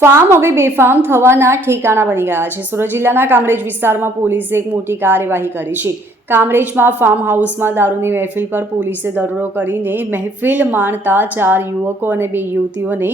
Farm હવે બેફામ થવાના ઠેકાણા બની ગયા છે। સુરત જિલ્લાના કામરેજ વિસ્તારમાં પોલીસે એક મોટી કાર્યવાહી કરી છે। કામરેજમાં ફાર્મ હાઉસમાં દારૂની મહેફિલ પર પોલીસે દરોડો કરીને મહેફિલ માણતા 4 યુવકો અને 2 યુવતીઓને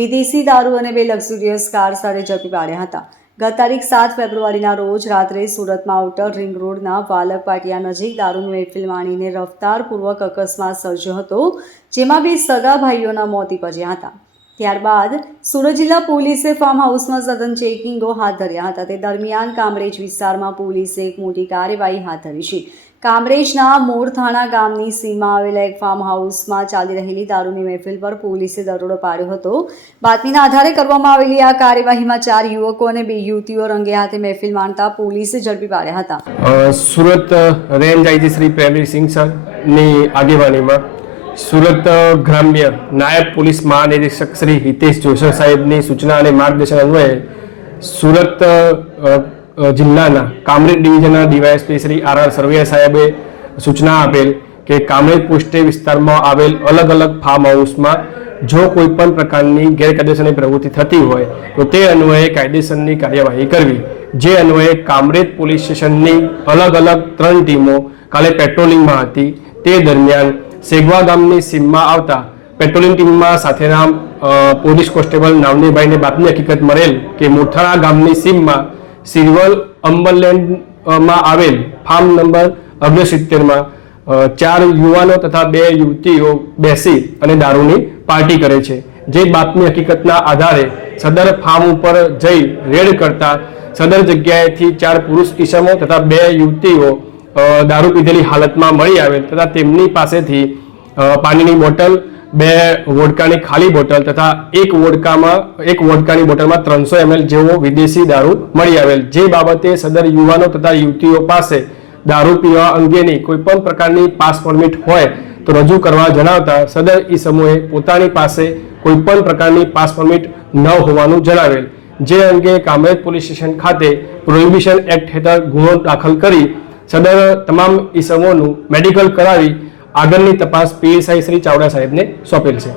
વિદેશી દારૂ અને 2 લક્ઝુરિયસ કાર સાથે ઝડપી પાડ્યા હતા। ગત તારીખ 7 ફેબ્રુઆરીના રોજ રાત્રે સુરતમાં આઉટર રિંગ રોડના વાલક પાટિયા નજીક દારૂની મહેફિલ માણીને રફતારપૂર્વક અકસ્માત સર્જ્યો હતો, જેમાં 2 સગા ભાઈઓના મોત નીપજ્યા હતા। ત્યારબાદ સુરત જિલ્લા પોલીસે ફાર્મ હાઉસમાં સઘન ચેકિંગો હાથ ધર્યા હતા। તે દરમિયાન કામરેજ વિસ્તારમાં પોલીસે એક મોટી કાર્યવાહી હાથ ધરી છે। કામરેજના મોરથાણા ગામની સીમમાં આવેલા એક ફાર્મ હાઉસમાં ચાલી રહેલી દારૂની મહેફિલ પર પોલીસે દરોડો પાડ્યો હતો। બાતમીના આધારે કરવામાં આવેલી આ કાર્યવાહીમાં 4 યુવકો અને 2 યુવતીઓ રંગે હાથે મહેફિલ માણતા પોલીસે ઝડપી પાડ્યા હતા। સુરત રેન્જ આઈજી શ્રી પ્રવીરસિંહ સરની આગેવાનીમાં સુરત ગ્રામ્ય નાયબ પોલીસ મહાનિરીક્ષક શ્રી હિતેશ જોશર સાહેબની સૂચના અને માર્ગદર્શન અન્વયે સુરત જિલ્લાના કામરેજ ડિવિઝનના ડીવાયએસપી શ્રી આર સરવૈયા સાહેબે સૂચના આપેલ કે કામરેજ પોસ્ટે વિસ્તારમાં આવેલ અલગ અલગ ફાર્મ હાઉસમાં જો કોઈ પણ પ્રકારની ગેરકાયદેસરની પ્રવૃત્તિ થતી હોય તો તે અન્વયે કાયદેસરની કાર્યવાહી કરવી। જે અન્વયે કામરેજ પોલીસ સ્ટેશનની અલગ અલગ 3 ટીમો કાલે પેટ્રોલિંગમાં હતી। તે દરમિયાન સેગવા ગામની સીમમાં આવતા પેટ્રોલિંગ ટીમમાં સાથેના પોલીસ કોન્સ્ટેબલ નાવનીભાઈને બાતમી હકીકત મળેલ કે મોરથાણા ગામની સીમમાં સિલ્વર અંબરલેન્ડમાં આવેલ ફાર્મ નંબર 69માં 4 યુવાનો તથા 2 યુવતીઓ બેસી અને દારૂની પાર્ટી કરે છે। જે બાતમી હકીકતના આધારે સદર ફાર્મ ઉપર જઈ રેડ કરતા સદર જગ્યાએથી 4 પુરુષ ઈસમો તથા 2 યુવતીઓ દારૂ પીધેલી હાલતમાં મળી આવેલ તથા તેમની પાસેથી પાણીની બોટલ, 2 વોડકાની ખાલી બોટલ તથા એક વોડકાની બોટલમાં 300 ml જેવો વિદેશી દારૂ મળી આવેલ। જે બાબતે સદર યુવાનો તથા યુવતીઓ પાસે દારૂ પીવા અંગેની કોઈપણ પ્રકારની પાસ પરમિટ હોય તો રજૂ કરવા જણાવતા સદર ઈસમોએ પોતાની પાસે કોઈપણ પ્રકારની પાસ પરમિટ ન હોવાનું જણાવેલ। જે અંગે કામરેજ પોલીસ સ્ટેશન ખાતે પ્રોહિબિશન એક્ટ હેઠળ ગુનો દાખલ કરી સદર તમામ ઈસમોનું મેડિકલ કરાવી આગળની તપાસ પીએસઆઈ શ્રી ચાવડા સાહેબને સોંપેલ છે।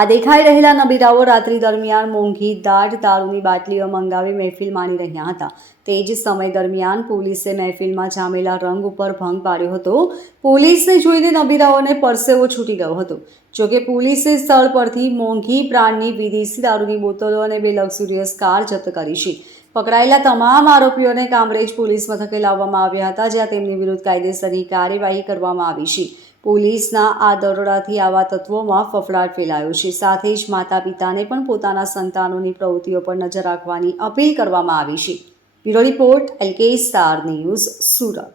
આ દેખાઈ રહેલા નબીરાઓ રાત્રિ દરમિયાન મોંઘી દાઢ દારૂની બાટલીઓ મંગાવી મહેફિલ માણી રહ્યા હતા। તે જ સમય દરમિયાન પોલીસે મહેફિલમાં જામેલા રંગ ઉપર ભંગ પાડ્યો હતો। પોલીસને જોઈને નબીરાઓને પરસેવો છૂટી ગયો હતો। જોકે પોલીસે સ્થળ પરથી મોંઘી બ્રાન્ડની વિદેશી દારૂની બોટલો અને 2 લક્ઝુરિયસ કાર જપ્ત કરી છે। પકડાયેલા તમામ આરોપીઓને કામરેજ પોલીસ મથકે લાવવામાં આવ્યા હતા, જ્યાં તેમની વિરુદ્ધ કાયદેસરની કાર્યવાહી કરવામાં આવી છે। પોલીસના આ દરોડાથી આવા તત્વોમાં ફફડાટ ફેલાયો છે। સાથે જ માતા પિતાને પણ પોતાના સંતાનોની પ્રવૃત્તિઓ પર નજર રાખવાની અપીલ કરવામાં આવી છે। Bureau report LK star news, Surat.